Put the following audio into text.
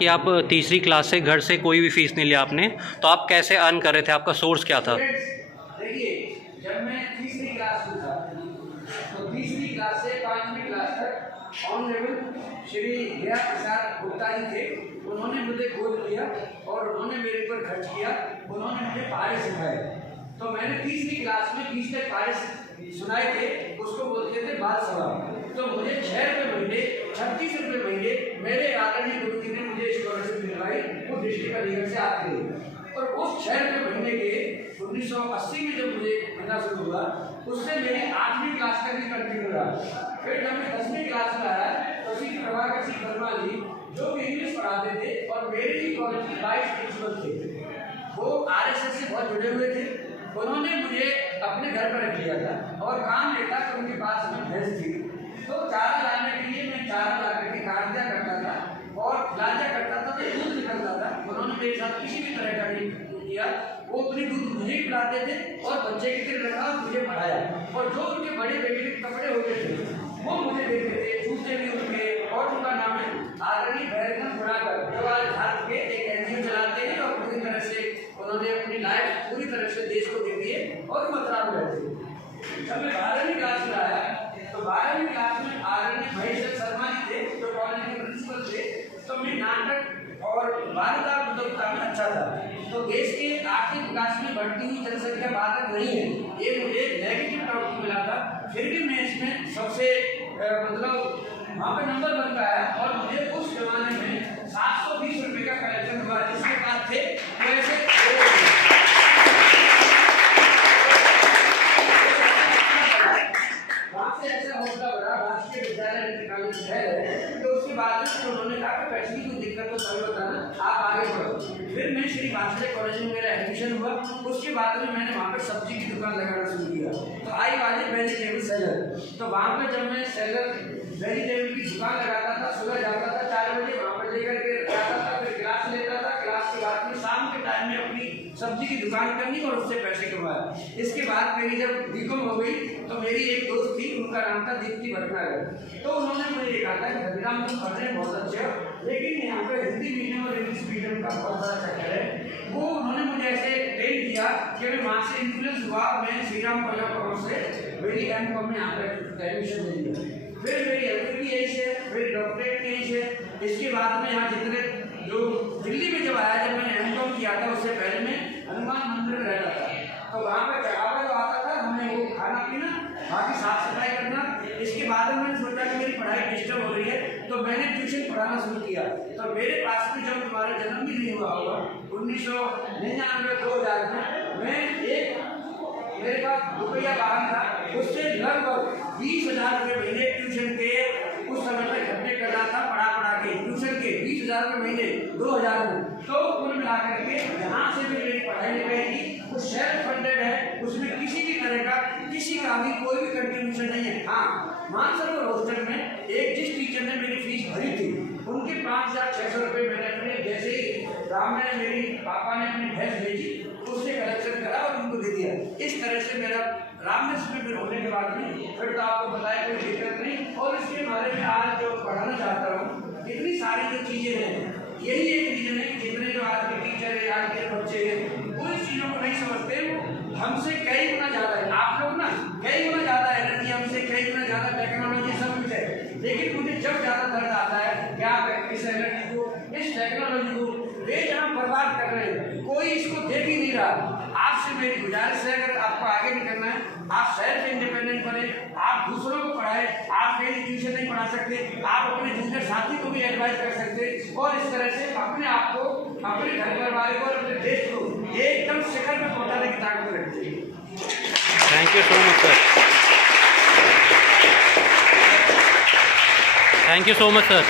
कि आप तीसरी क्लास से घर से कोई भी फीस नहीं लिया आपने, तो आप कैसे अर्न कर रहे थे, आपका सोर्स क्या था? देखिए, जब मैं तीसरी क्लास में था तो तीसरी क्लास से पांचवी क्लास तक ऑनरेबल श्री गया प्रसाद गुप्ता जी थे। उन्होंने मुझे गोद लिया और उन्होंने मेरे ऊपर खर्च किया। उन्होंने मुझे पारे सिखाए। तो मैंने तीसरी क्लास में 20 तक पारे सुनाए थे, उसको बोलते थे बाल सभा। तो मुझे 6 रुपये महीने, 36 रुपये महीने मेरे आदरणीय गुरु जी ने मुझे स्कॉलरशिप दिलवाई, वो डिस्ट्रिक्ट अलीगढ़ से आते थे। और उस 6 रुपये महीने के 1980 में जब मुझे मिलना शुरू हुआ, उससे मेरी 8वीं क्लास का भी कंटिन्यू रहा। फिर जब मैं 10वीं क्लास में आया तो श्री प्रभाकर सिंह वर्मा जी जो भी इंग्लिश पढ़ाते थे और मेरे ही कॉलेज के 22 प्रिंसिपल थे, वो RSS से बहुत जुड़े हुए थे। उन्होंने मुझे अपने घर पर रख लिया था और काम लेता तो उनके पास में भैंस थी, तो चारा लाने के लिए मैं चारा ला करके काट दिया करता था और लाजा करता था, तो दूध निकलता था। उन्होंने मेरे साथ किसी भी तरह का नहीं किया, वो अपनी दूध मुझे ही पिलाते थे और बच्चे की तरह रखा और मुझे पढ़ाया। और जो उनके बड़े बेटे के कपड़े होते थे वो मुझे देते थे, जूते भी उनके। और उनका नाम है आदरणीय भैरवनाथ गुणाकर, जो आज भारत के एक NGO चलाते हैं और पूरी तरह से उन्होंने अपनी लाइफ पूरी तरह से देश को दे दी है और मथुरा में रहते हैं। जब मैं 12वीं क्लास में आया तो 12वीं क्लास में आदरणीय महेश शर्मा जी थे जो कॉलेज के प्रिंसिपल थे। तो मैं नाटक और वार्ता प्रतियोगिता में अच्छा था। तो देश के आर्थिक विकास में बढ़ती हुई जनसंख्या बाधक नहीं है, ये मुझे नेगेटिव टॉपिक मिला था। फिर भी मैं इसमें सबसे मतलब वहाँ पे नंबर बन पाया और मुझे उस जमाने में 720 रुपये का कलेक्शन हुआ, जिसके बाद थे वैसे वहाँ से ऐसा हौसला बढ़ा राष्ट्रीय विद्यालय कॉलेज है। तो उसके बाद में उन्होंने कहा कि पैसे की कोई दिक्कत तो तभी बताना, आप आगे बढ़ो। फिर मैं श्री वासुदेव कॉलेज में मेरा एडमिशन हुआ। उसके बाद में मैंने वहाँ पे सब्जी की दुकान लगाना शुरू किया। तो आई वाले वेजिटेबल सेलर, तो वहाँ पे जब मैं सेलर वेजिटेबल की दुकान लगाता था, सुबह जाता था 4 बजे वहाँ पर लेकर के आता था, फिर क्लास लेता था। क्लास के बाद में शाम के टाइम में अपनी सब्जी की दुकान करनी और उससे पैसे कमाए। इसके बाद मेरी जब बीकॉम हो गई तो मेरी एक दोस्त थी, उनका नाम था दीप्ति भटनागर। तो उन्होंने मुझे कहा था कि बदनाम तुम पढ़ रहे बहुत अच्छे हो, लेकिन यहाँ पे हिंदी मीडियम और इंग्लिश मीडियम का बहुत बड़ा चक्कर है। वो उन्होंने मुझे ऐसे ट्रेन किया कि मैं वहाँ से इन्फ्लुएंस हुआ। मैं श्री राम कॉलेज से मेरी M.Com में यहाँ पर एडमिशन ले लिया। फिर मेरी LLB भी यही से, मेरी डॉक्टरेट भी यही से। इसके बाद में यहाँ जितने जो दिल्ली में जब आया, जब मैंने M.Com किया था उससे पहले मैं हनुमान मंदिर में रहता था। तो वहाँ पर चढ़ावा जो आता था हमें वो खाना पीना, बाकी साफ सफाई करना। इसके बाद में मैंने सोचा कि मेरी पढ़ाई डिस्टर्ब हो रही है, तो मैंने ट्यूशन पढ़ाना शुरू किया। तो मेरे पास में जब तुम्हारा जन्म भी नहीं हुआ होगा 1999-2000 में, मैं एक मेरे पास रुपया वाहन था, उससे लगभग 20,000 रुपये महीने ट्यूशन के उस समय में खर्चे कर रहा था। पढ़ा के ट्यूशन के 20,000 रुपये महीने 2000 में। तो कुल मिला करके यहाँ से भी मेरी पढ़ाई लिखाई की वो सेल्फ फंडेड है, उसमें किसी भी तरह का किसी का भी कोई भी कंट्रीब्यूशन नहीं है। हाँ, मानसरोवर हॉस्टल में एक जिस टीचर ने मेरी फीस भरी थी, उनके 5,600 रुपये मैंने अपने जैसे ही राम ने मेरी पापा ने अपनी भैंस भेजी उससे कलेक्शन करा और उनको दे दिया। इस तरह से मेरा रामनेस में फिर होने के बाद में फिर तो आपको बताया कोई दिक्कत नहीं। और इसके बारे में आज जो पढ़ाना चाहता हूँ, इतनी सारी जो चीज़ें हैं, यही एक रीजन है कि जितने जो आज के टीचर है, आज के बच्चे हैं, वो इस चीज़ों को नहीं समझते। वो हमसे कई गुना ज़्यादा है, आप लोग ना कई गुना ज़्यादा एनर्जी, हमसे कई गुना ज़्यादा टेक्नोलॉजी सब कुछ है। लेकिन मुझे जब ज़्यादा दर्द आता है कि आप इस एनर्जी को, इस टेक्नोलॉजी को बेजान बर्बाद कर रहे हैं, कोई इसको देख ही नहीं रहा। आपसे मेरी गुजारिश है, अगर आपको आगे नहीं करना है, आप सेल्फ इंडिपेंडेंट बने, आप दूसरों को पढ़ाए। आप मेरी ट्यूशन नहीं पढ़ा सकते, आप अपने जूनियर साथी को भी एडवाइस कर सकते और इस तरह से अपने आप को, अपने घर परिवार को और अपने देश को एकदम शिखर में पहुंचाने की ताकत रखते हैं। Thank you so much sir. Thank you so much sir.